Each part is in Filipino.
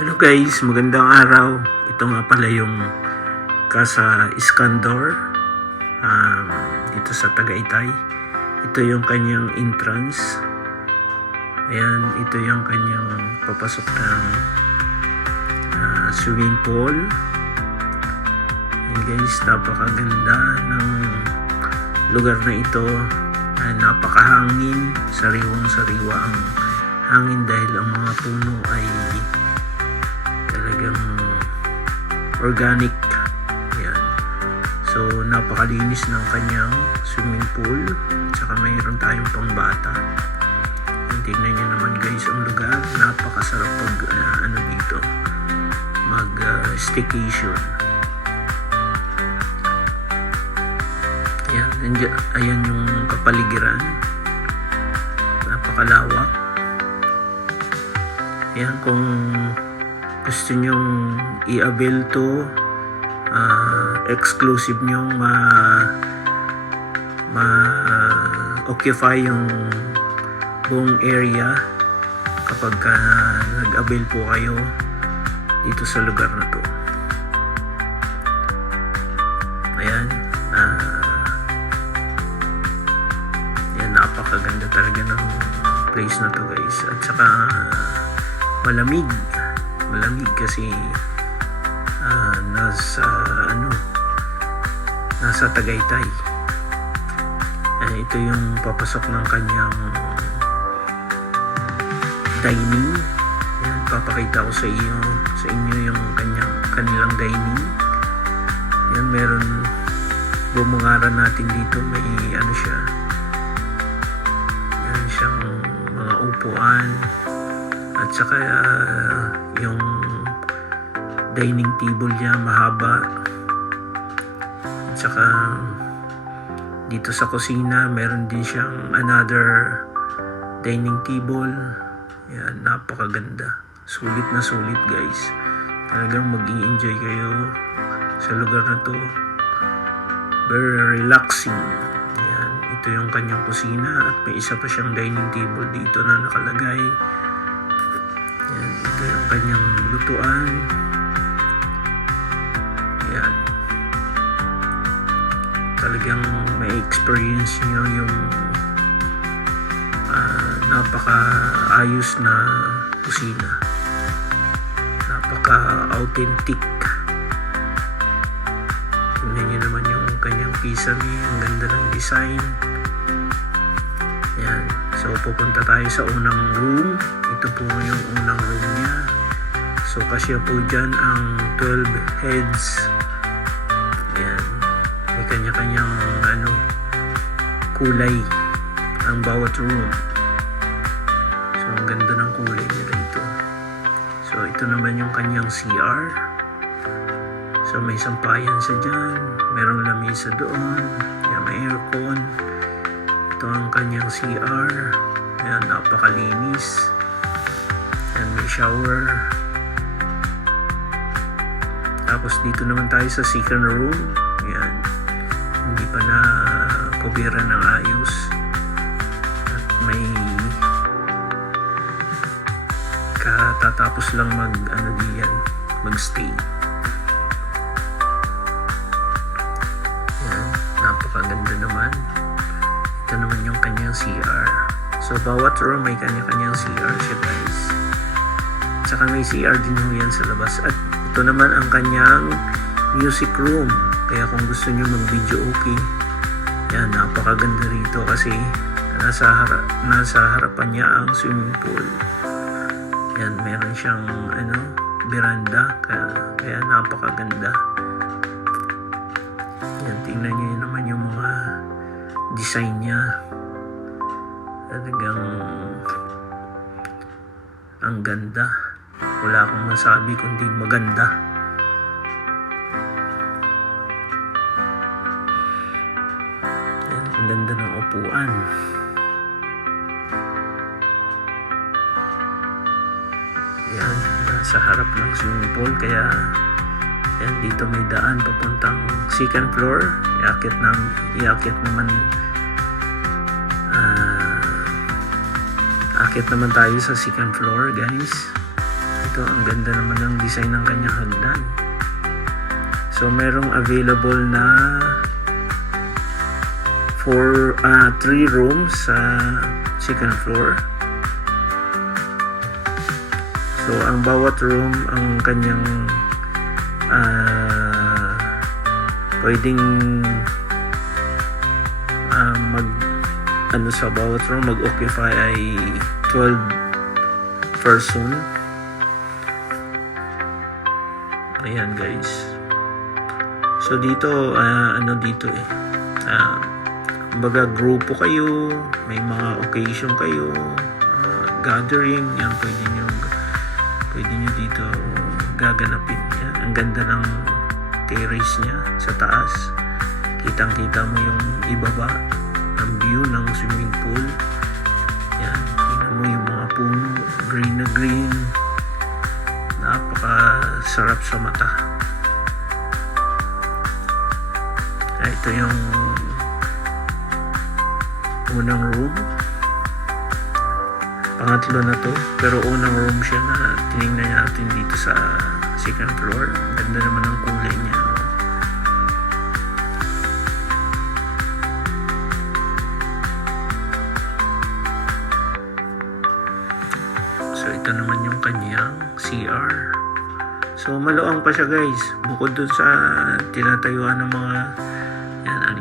Hello guys, magandang araw. Ito nga pala yung Casa Iskandar dito sa Tagaytay. Ito yung kanyang entrance. Ayan, ito yung kanyang papasok ng swimming pool. Ayan guys, napakaganda ng lugar na ito. Napakahangin, sariwang-sariwa ang hangin dahil ang mga puno ay talagang organic. Ayan. So napakalinis ng kanyang swimming pool at saka mayroon tayong pangbata. Tingnan nyo naman guys ang lugar, napakasarap pag dito mag staycation. Ayan yung kapaligiran, napakalawak. Ayan, kung gusto nyong i-avail to, exclusive nyong ma-occupy yung buong area kapag nag-avail po kayo dito sa lugar na to. Ayan, ayan, napakaganda talaga ng place na to guys, at saka malamig kasi nasa Tagaytay. Ito yung papasok ng kanyang dining. Ayan, papakita ko sa inyo yung kanilang dining. Ayan, meron bumungaran natin dito, may siya, meron siyang mga upuan at saka yung dining table niya mahaba. At saka dito sa kusina meron din siyang another dining table. Yan, napakaganda, sulit na sulit guys. Talagang mag-i-enjoy kayo sa lugar na to, very relaxing. Yan, ito yung kanyang kusina at may isa pa siyang dining table dito na nakalagay. Yan, ito yung kanyang lutuan. Yan, talagang may experience nyo yung napaka-ayos na kusina, napaka-authentic. Tingnan nyo naman yung kanyang kisame, ang ganda ng design. Yan, so pupunta tayo sa unang room. Ito po yung unang room niya. So kasya po dyan ang 12 heads. Yan, may kanya-kanyang kulay ang bawat room. So ang ganda ng kulay nila ito. So ito naman yung kanyang CR. So may sampayan sa dyan, merong lamesa doon. Yan, may aircon. Ito ang kanyang CR. Ayan, napakalinis. Yan, may shower. Tapos dito naman tayo sa second room. Ayan, hindi pa na kubiran ng ayos. At may katatapos lang mag-stay. Ayan, napakaganda naman. Ito naman yung kanyang CR. So bawat room may kanya-kanyang CR siya guys. Tsaka may CR din ho yan sa labas. At ito naman ang kanyang music room. Kaya kung gusto nyo mag-video okay, yan, napakaganda rito kasi nasa harapan niya ang swimming pool. Yan, meron siyang veranda, kaya napakaganda. Yan, tingnan nyo naman yung mga design niya. Talagang ang ganda. Wala akong masabi kundi maganda. Yan, ang ganda ng upuan. Yan, nasa harap ng swimming pool, kaya yan, dito may daan papuntang second floor. Iakit naman Akit naman tayo sa second floor guys. Ito ito, ang ganda naman ng design ng kanyang hagdan. So merong available na 3 rooms sa second floor. So ang bawat room, ang kanyang pwedeng sa bawat room mag-occupy ay 12 person. Ayan guys. So dito kumbaga grupo kayo, may mga occasion kayo, gathering, yan pwede nyo dito gaganapin. Yan, ang ganda ng terrace niya sa taas. Kitang-kita mo yung ibaba, ang view ng swimming pool. Yan, tingnan mo yung mga puno, green na green. Napakasarap sa mata. Ito yung unang room. Pangatlo na to, pero unang room siya na tinignan natin dito sa second floor. Ganda naman ng kulay niya. So ito naman yung kanyang CR. So maluang pa siya guys, bukod dun sa tinatayuan ng mga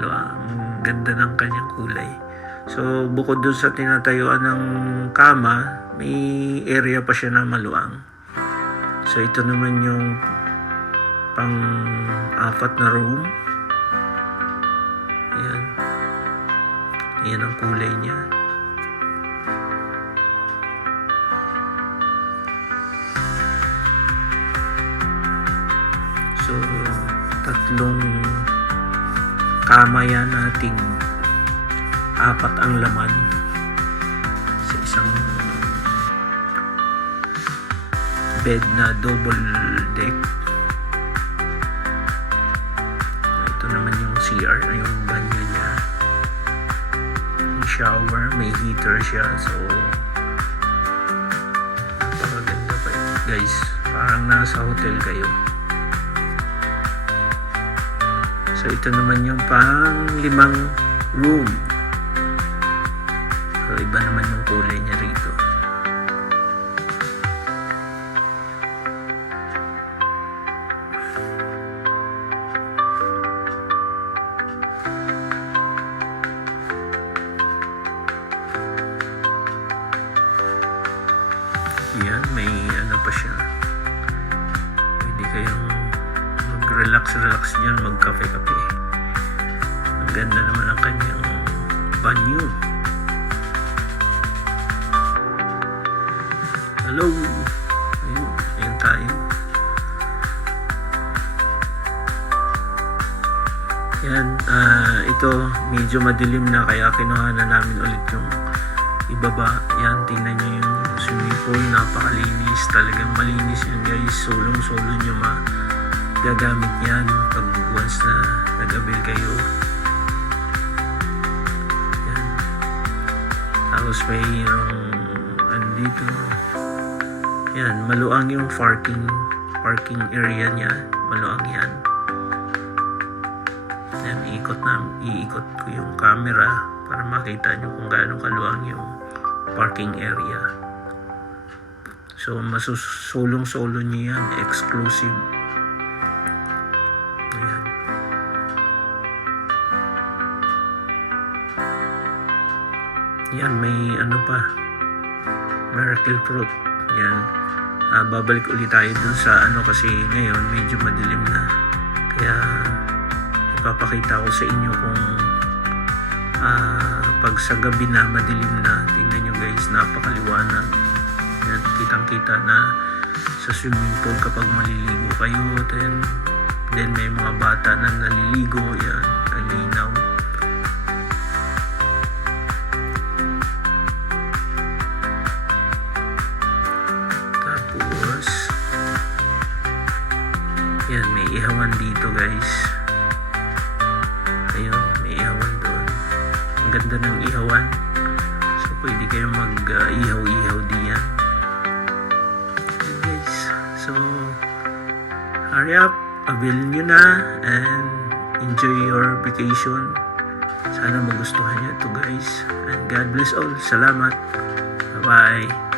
ang ganda ng kanyang kulay. So bukod dun sa tinatayuan ng kama, may area pa siya na maluang. So ito naman yung pang-apat na room. Ayan ang kulay niya. So 3 kama yan nating 4 ang laman sa isang bed na double deck. Ito naman yung CR, yung banyo niya, yung shower, may heater siya. So napakaganda pa guys, parang nasa hotel kayo. So ito naman yung pang-5 room. So iba naman yung kulay niya rito. Yan, may pa siya. Pwede kayong mag-relax dyan, mag-cafe-cafe. Ang ganda naman ang kanyang banyo. Hello! Ayun tayo. Yan, ito medyo madilim na kaya kinuha na namin ulit yung ibaba. Yan, tingnan nyo yung swimming pool, napakalinis, talagang malinis yun guys. Solong-solo nyo gagamit yan pag once na nag-avail kayo. Yan. Tapos may dito. Yan, maluang yung parking area niya. Maluang yan. Yan, iikot ko yung camera para makita nyo kung gaano kaluang yung parking area. So masusulong-solo nyo yan, exclusive. Ayan. Yan, may miracle fruit. Yan. Babalik ulit tayo dun sa kasi ngayon medyo madilim na. Kaya ipapakita ko sa inyo kung pag sa gabi na madilim na, tingnan nyo guys, napakaliwanag. Yan, kitang-kita na sa swimming pool kapag maliligo kayo. Then may mga bata na naliligo. Yan, ang linaw. Tapos yan, may ihawan dito guys. Ayun, may ihawan doon. Ang ganda ng ihawan. So pwede kayong mag-ihaw-ihaw diyan. Guys. hurry up, avail nyo na and enjoy your vacation. Sana magustuhan nyo ito guys. And God bless all. Salamat. Bye-bye.